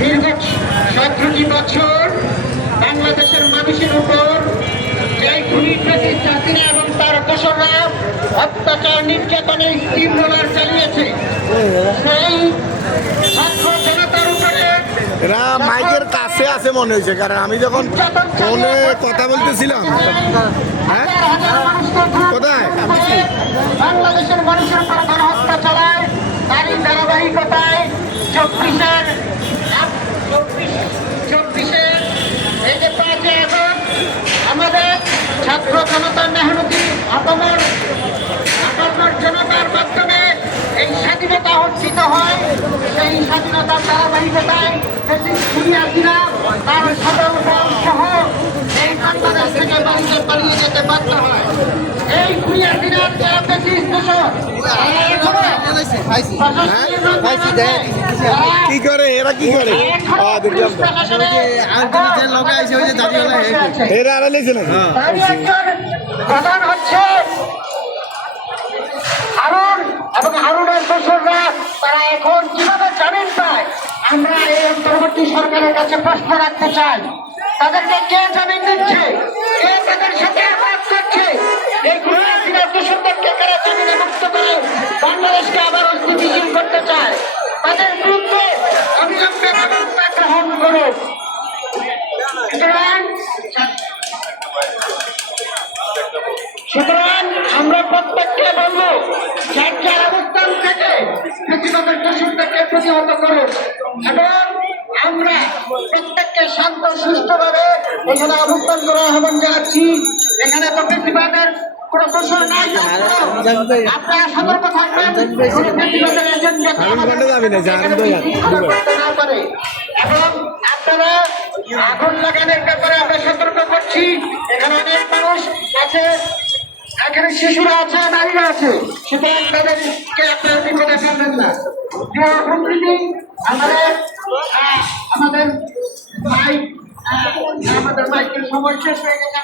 দীর্ঘ সতেরোটি বছর বাংলাদেশের মানুষের উপর যে খুনি হাসিনা এবং তার দোসররা অত্যাচার নির্যাতনের স্টিম রোলার চালিয়েছে। সেই ছাত্র জনতার উপরে এরা মাইকের কাছে আছে মনে হয়েছে কারণ আমি যখন ফোনে কথা বলতেছিলাম হ্যাঁ? কোথায়? বাংলাদেশের মানুষের উপর গণহত্যা চালায় তারই ধারাবাহিকতায় চব্বিশের চব্বিশের এই যে পাঁচই আগস্ট, আমাদের ছাত্র জনতা মেহনতি আপামর আপামর জনতার মাধ্যমে এই স্বাধীনতা অর্জিত হয়। সেই স্বাধীনতার ধারাবাহিকতায় খুনিয়াদিরা তার সদর সহ এই বাংলাদেশ থেকে বাড়িতে পালিয়ে যেতে বাধ্য হয়। এই খুনিয়াদিরা যারা বেশি কি করে এরা কি করে? আ, দেখলাম এরা প্রধান হচ্ছে। হারুন এবং হারুনের দোসররা তারা এখন কীভাবে জামিন পায়? আমরা এই অন্তর্বর্তী সরকারের কাছে প্রশ্ন রাখতে চাই। তাদেরকে কে জামিন দিচ্ছে? কে তাদের সাথে ঘুরিয়াছিলের দোসরদেরকে কারা জামিনে মুক্ত করে বাংলাদেশকে আবার অস্থিতিশীল করতে চায়। তাদের বিরুদ্ধে অবিলম্বে ব্যবস্থা গ্রহণ করুন সুতরাং সুতরাং আমরা প্রত্যেককে বলব, যার যার অবস্থান থেকে প্রতিবাদের দোষীদেরকে প্রতিহত করুন এবং আমরা প্রত্যেককে শান্ত, সুষ্ঠুভাবে এখানে অবস্থান করে আহ্বান জানাচ্ছি এখানে তো প্রতিবাদের এবং আপনারা আগুন লাগানোর ব্যাপারে আমরা সতর্ক করছি এখানে অনেক মানুষ আছে এখানে শিশুরা আছে নারীরা আছে সুতরাং তাদেরকে আপনারা বিপদে ফেলবেন না উপস্থিতি আমাদের আমাদের মাইক আমাদের মাইকের সময় শেষ হয়ে গেছে।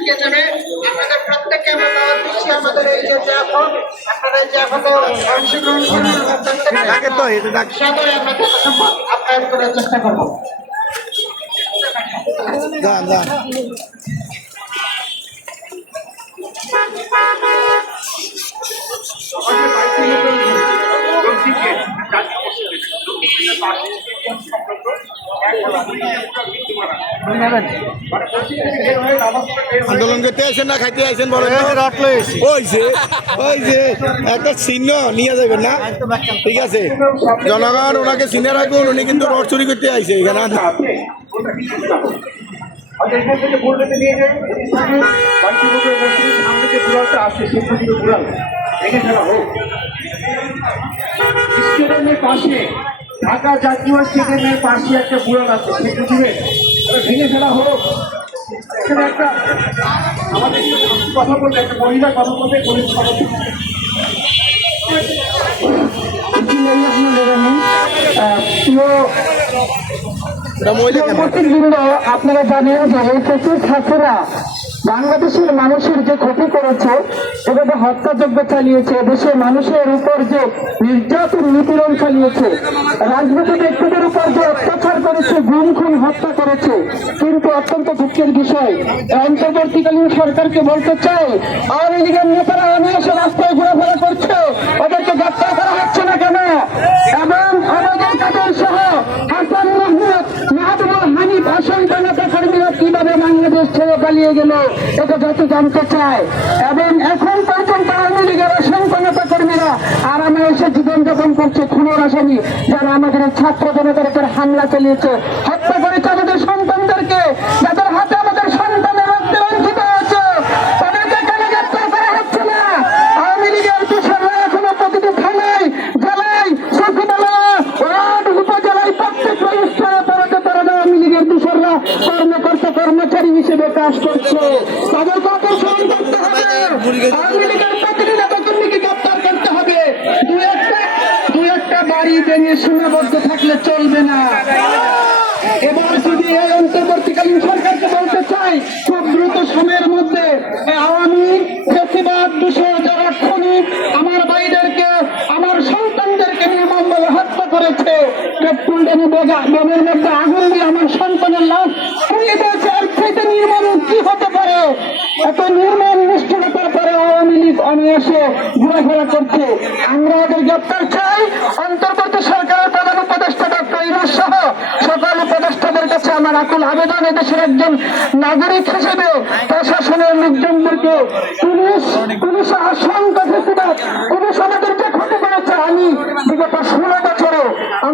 আমাদের যাবে আপনাদের প্রত্যেককে আমরা দাওয়াত দিচ্ছি আমাদের এই যে জাফর আপনারা এই জাফতে অংশগ্রহণ করুন এবং প্রত্যেকে ডাকে তো এটা ডাক। সাদরে আমরা যথাসম্ভব আপ্যায়ন করার চেষ্টা করব। যান যান আন্দোলন করতে আসেন না খাইতে আসেন বলেন ওইছে ওইছে একটা চিহ্ন নিয়ে যাবেন না? ঠিক আছে। জনগণ ওনাকে চিনে রাখুন উনি কিন্তু রড চুরি করতে আইছে এখানে। আচ্ছা এখান থেকে নিয়ে মসজিদের সামনে যে সেই ফেলা হোক স্টেডিয়ামের পাশে ঢাকা জাতীয় স্টেডিয়ামের পাশে একটা বুড়াল আছে বুঝবে ওটা ভেঙে ফেলা হলো। এখানে একটা আমাদের কথা বলতে একটা মহিলা কথা মহিলা কেন আপনারা জানেন যে এই হাসিনা বাংলাদেশের মানুষের যে করেছে, এভাবে হত্যাযজ্ঞ চালিয়েছে, দেশের মানুষের উপর যে নির্যাতন নিপীড়ন চালিয়েছে, রাজনৈতিক ব্যক্তিদের উপর যে অত্যাচার করেছে, গুম খুন, হত্যা করেছে, কিন্তু অত্যন্ত দুঃখের বিষয়, অন্তর্বর্তীকালীন সরকারকে বলতে চাই, আওয়ামী লীগের নেতারা অনায়াসে রাস্তায় ঘোরাফেরা করছে, ওদেরকে গ্রেপ্তার করা হচ্ছে না কেন? এবং আমাদের কাদের সহ হাসান মাহমুদ, মাহবুবুল হানিফ অসংখ্য নেতা কর্মীরা কীভাবে বাংলাদেশ ছেড়ে পালিয়ে গেল। এটা যত জানতে চায়। এবং এখন পর্যন্ত আওয়ামী লীগের অসংখ্য নেতা কর্মীরা আরামে এসে জীবনযাপন করছে খুনের আসামি, যারা আমাদের ছাত্র জনতার উপর হামলা চালিয়েছে। হত্যা করেছে আমাদের সন্তানদেরকে, যাদের হাতে আমাদের সন্তানের রক্তে রঞ্জিত হয়েছে। তাদেরকে কেন গ্রেপ্তার করা হচ্ছে না? আওয়ামী লীগের দোষররা এখনও প্রতিটি থানায়, জেলায়, সচিবালয়, ওয়ার্ড, উপজেলায় প্রত্যেক স্থানে পড়াতে আওয়ামী লীগের দোষররা কর্মকর্তা কর্মচারী হিসেবে কাজ করছে। তাদেরকে অপসারণ করতে হবে? আওয়ামী লীগের প্রতিটি কর্মীকে গ্রেপ্তার করতে হবে? দু একটা দু একটা বাড়ি ভেঙে সীমাবদ্ধ থাকলে চলবে না। এবার যদি এই অন্তর্বর্তীকালীন সরকারকে বলতে চাই খুব দ্রুত সময়ের মধ্যে এই আওয়ামী ফেসিবাদ দূষণ যারা খনিক আমার ভাইদেরকে আমার সন্তানদেরকে নির্মমভাবে হত্যা করেছে পেট্রোল ডেনে মনের মধ্যে আগুন দিয়ে আমার সন্তানের লাশ পুড়িয়ে দিয়েছে আর খেতে নির্মম কি হতে পারে এত নির্মম নিষ্ঠুরতার পরে আওয়ামী লীগ অনায়াসে ঘোরাফেরা করছে। আমরা ওদের গ্রেপ্তার চাই। অন্তর্বর্তী সরকারের প্রধান উপদেষ্টা ডক্টর ইরুজ সহ সকল উপদেষ্টাদের কাছে আমার আকুল আবেদন, এদেশের একজন নাগরিক হিসেবে প্রশাসনের লোকজনদেরকে পুলিশ পুলিশ ফেসিবাদ পুলিশ আমাদেরকে ক্ষতি করেছে। আমি বিগত ষোলো বছরে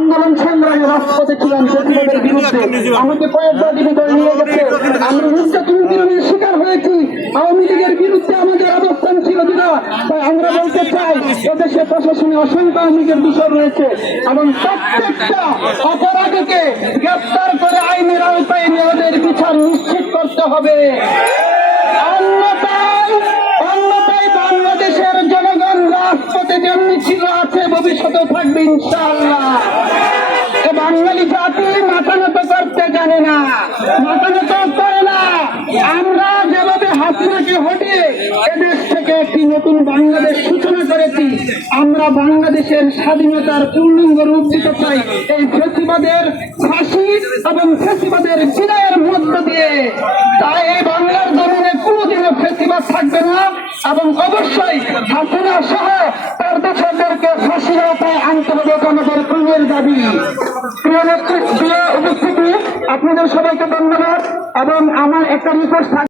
আন্দোলন সংগ্রামে রাজপথে ছিলাম প্রতিবাদের বিরুদ্ধে। আমাকে কয়েকবার বিরুদ্ধে নিয়ে গেছে। আমরা নির্যাতন নিপীড়নের শিকার হয়েছি। আওয়ামী লীগের বিরুদ্ধে আমাদের অবস্থান ছিল কিনা তাই আমরা বলতে চাই, এদেশে প্রশাসনে অসংখ্য আওয়ামী লীগের রয়েছে এবং প্রত্যেকটা অপরাধীকে গ্রেপ্তার করে আইনের আওতায় নিয়ে ওদের বিচার নিশ্চিত করতে হবে। বাংলাদেশের জনগণ রাজপথে যেমনি ছিল, আছে ভবিষ্যতে থাকবে ইনশাআল্লাহ। বাঙালি জাতি মাথা নত করতে জানে না মাথা নত করে না। আমরা যেভাবে হাসিনাকে হটিয়ে এদেশ থেকে একটি নতুন বাংলাদেশ সূচনা করেছি। আমরা বাংলাদেশের স্বাধীনতার পূর্ণাঙ্গ রূপ দিতে চাই। এই ফেসিবাদের ফাঁসি এবং ফেসিবাদের বিদায়ের মধ্য দিয়ে। তাই এই বাংলার জমিনে কোনোদিনও ফেসিবাদ থাকবে না এবং অবশ্যই হাসিনা সহ তার দেশদেরকে ফাঁসির আওতায় আনতে হবে এটা আমাদের দাবি প্রিয় নেতৃত্ব উপস্থিতি আপনাদের সবাইকে ধন্যবাদ এবং আমার একটা রিকোয়েস্ট